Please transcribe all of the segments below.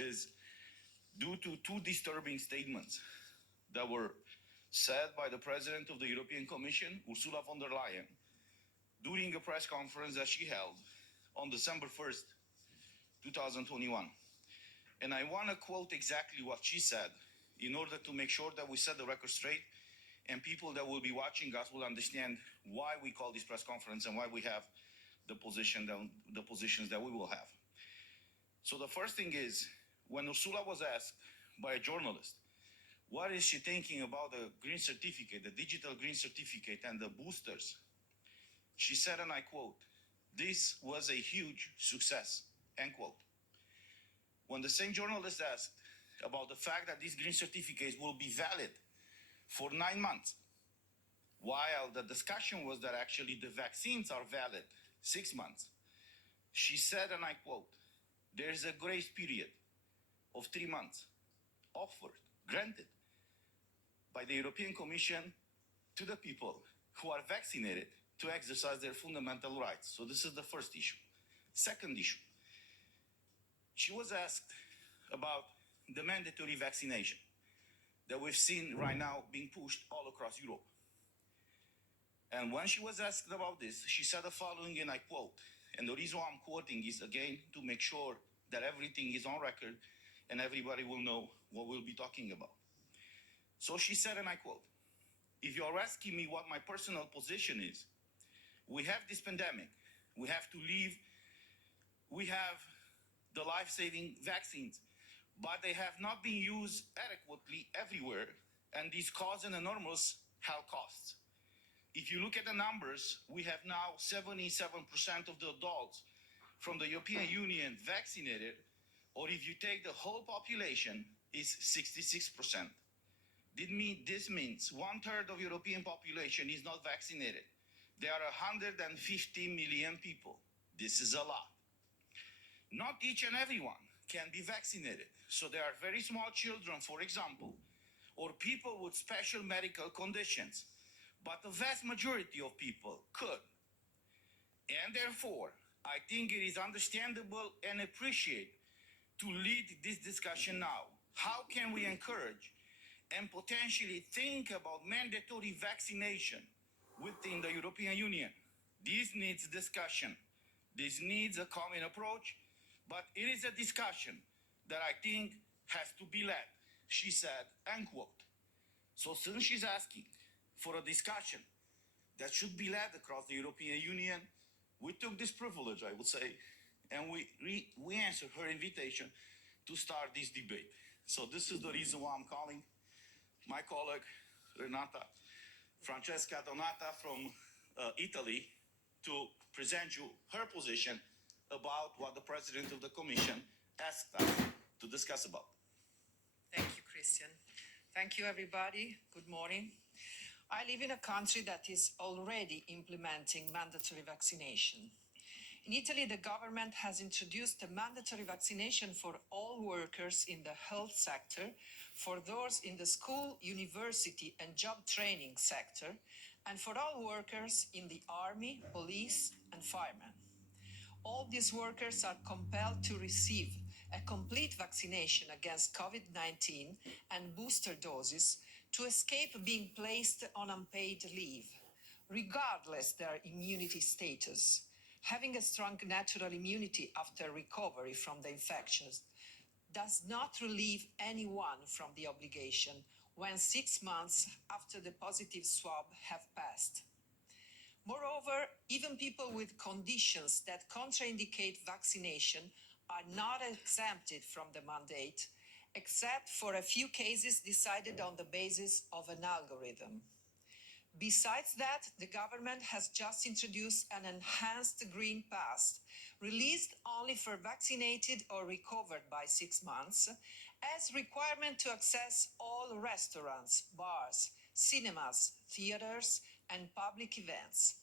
is due to two disturbing statements that were said by the President of the European Commission, Ursula von der Leyen, during a press conference that she held on December 1st, 2021. And I want to quote exactly what she said in order to make sure that we set the record straight and people that will be watching us will understand why we call this press conference and why we have the positions that we will have. So the first thing is, when Ursula was asked by a journalist, what is she thinking about the green certificate, the digital green certificate and the boosters? She said, and I quote, "This was a huge success," end quote. When the same journalist asked about the fact that these green certificates will be valid for 9 months, while the discussion was that actually the vaccines are valid 6 months, she said, and I quote, "There is a grace period of 3 months offered, granted by the European Commission to the people who are vaccinated to exercise their fundamental rights." So this is the first issue. Second issue, she was asked about the mandatory vaccination that we've seen right now being pushed all across Europe. And when she was asked about this, she said the following, and I quote, and the reason why I'm quoting is, again, to make sure that everything is on record and everybody will know what we'll be talking about. So she said, and I quote, "If you're asking me what my personal position is, we have this pandemic, we have to leave, we have the life-saving vaccines, but they have not been used adequately everywhere, and these cause an enormous health costs. If you look at the numbers, we have now 77% of the adults from the European Union vaccinated, or if you take the whole population, is 66%. This means 1/3 of European population is not vaccinated. There are 150 million people. This is a lot. Not each and everyone can be vaccinated. So there are very small children, for example, or people with special medical conditions, but the vast majority of people could. And therefore, I think it is understandable and appreciated to lead this discussion now. How can we encourage and potentially think about mandatory vaccination within the European Union? This needs discussion. This needs a common approach, but it is a discussion that I think has to be led, she said, end quote. So since she's asking for a discussion that should be led across the European Union, we took this privilege, I would say, and we answered her invitation to start this debate. So this is the reason why I'm calling my colleague Francesca Donata from Italy to present you her position about what the President of the Commission asked us to discuss about. Thank you, Christian. Thank you, everybody. Good morning. I live in a country that is already implementing mandatory vaccination. In Italy, the government has introduced a mandatory vaccination for all workers in the health sector, for those in the school, university, and job training sector, and for all workers in the army, police, and firemen. All these workers are compelled to receive a complete vaccination against COVID-19 and booster doses to escape being placed on unpaid leave, regardless their immunity status. Having a strong natural immunity after recovery from the infections does not relieve anyone from the obligation when 6 months after the positive swab have passed. Moreover, even people with conditions that contraindicate vaccination are not exempted from the mandate, except for a few cases decided on the basis of an algorithm. Besides that, the government has just introduced an enhanced Green Pass, released only for vaccinated or recovered by 6 months, as requirement to access all restaurants, bars, cinemas, theaters, and public events.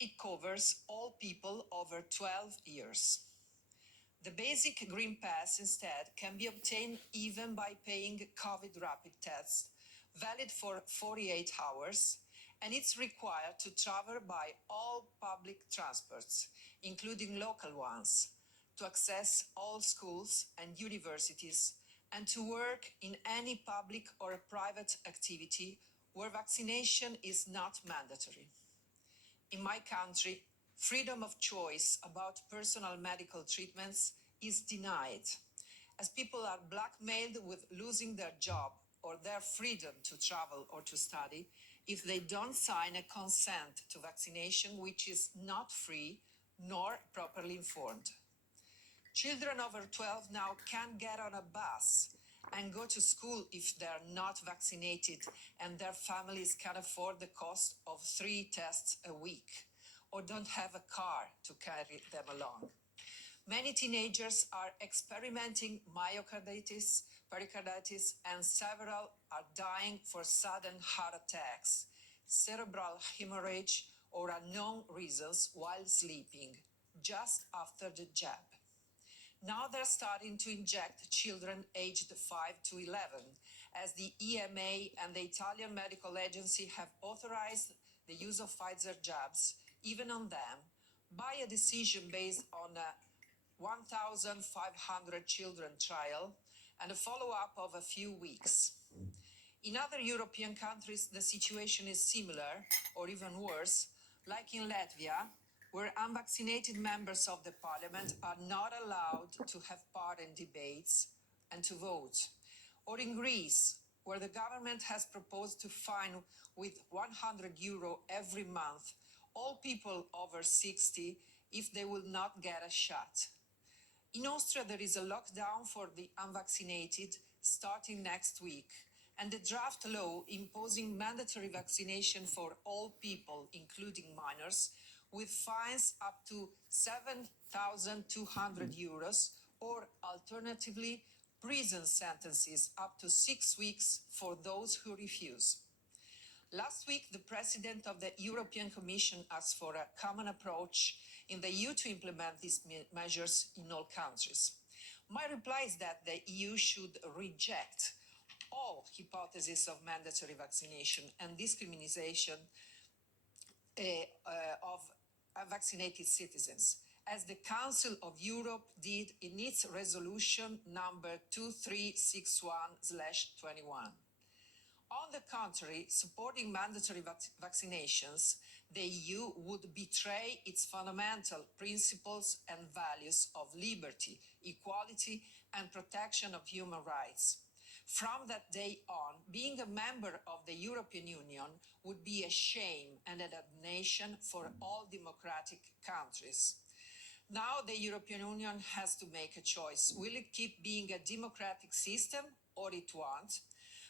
It covers all people over 12 years. The basic Green Pass, instead, can be obtained even by paying COVID rapid tests, valid for 48 hours, and it's required to travel by all public transports, including local ones, to access all schools and universities, and to work in any public or private activity where vaccination is not mandatory. In my country, freedom of choice about personal medical treatments is denied, as people are blackmailed with losing their job or their freedom to travel or to study if they don't sign a consent to vaccination which is not free nor properly informed. Children over 12 now can't get on a bus and go to school if they're not vaccinated and their families can afford the cost of 3 tests a week or don't have a car to carry them along. Many teenagers are experimenting myocarditis, pericarditis, and several are dying for sudden heart attacks, cerebral hemorrhage, or unknown reasons while sleeping, just after the jab. Now they're starting to inject children aged 5 to 11, as the EMA and the Italian Medical Agency have authorized the use of Pfizer jabs, even on them, by a decision based on a 1,500 children trial and a follow-up of a few weeks. In other European countries, the situation is similar or even worse, like in Latvia, where unvaccinated members of the parliament are not allowed to have part in debates and to vote, or in Greece, where the government has proposed to fine with €100 every month all people over 60 if they will not get a shot. In Austria, there is a lockdown for the unvaccinated starting next week, and the draft law imposing mandatory vaccination for all people, including minors, with fines up to €7,200 or alternatively prison sentences up to 6 weeks for those who refuse. Last week, the President of the European Commission asked for a common approach in the EU to implement these measures in all countries. My reply is that the EU should reject all hypotheses of mandatory vaccination and discrimination of unvaccinated citizens, as the Council of Europe did in its resolution number 2361/21. On the contrary, supporting mandatory vaccinations, the EU would betray its fundamental principles and values of liberty, equality, and protection of human rights. From that day on, being a member of the European Union would be a shame and a damnation for all democratic countries. Now the European Union has to make a choice. Will it keep being a democratic system or it won't?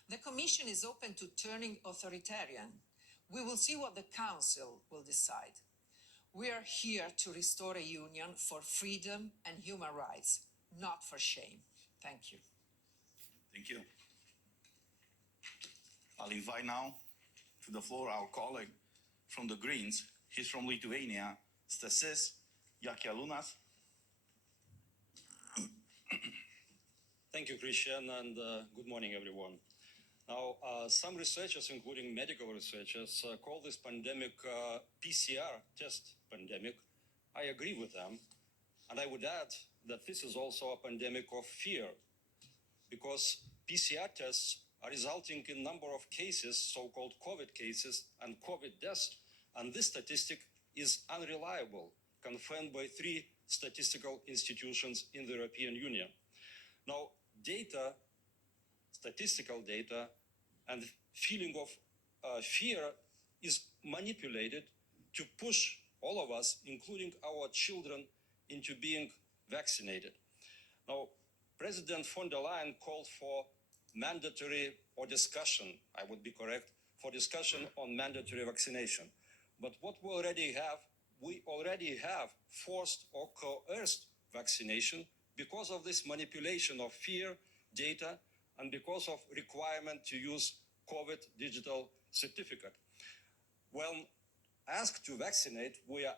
The Commission is open to turning authoritarian. We will see what the Council will decide. We are here to restore a union for freedom and human rights, not for shame. Thank you. Thank you. I'll invite now to the floor our colleague from the Greens. He's from Lithuania, Stasys Jakialunas. Thank you, Christian, and good morning, everyone. Now, some researchers, including medical researchers, call this pandemic PCR test pandemic. I agree with them, and I would add that this is also a pandemic of fear, because PCR tests are resulting in number of cases, so-called COVID cases, and COVID deaths, and this statistic is unreliable, confirmed by 3 statistical institutions in the European Union. Now, data, statistical data, and feeling of fear is manipulated to push all of us, including our children, into being vaccinated. Now, President von der Leyen called for mandatory, or discussion, I would be correct, for discussion on mandatory vaccination. But what we already have forced or coerced vaccination because of this manipulation of fear, data, and because of requirement to use COVID digital certificate. When asked to vaccinate, we are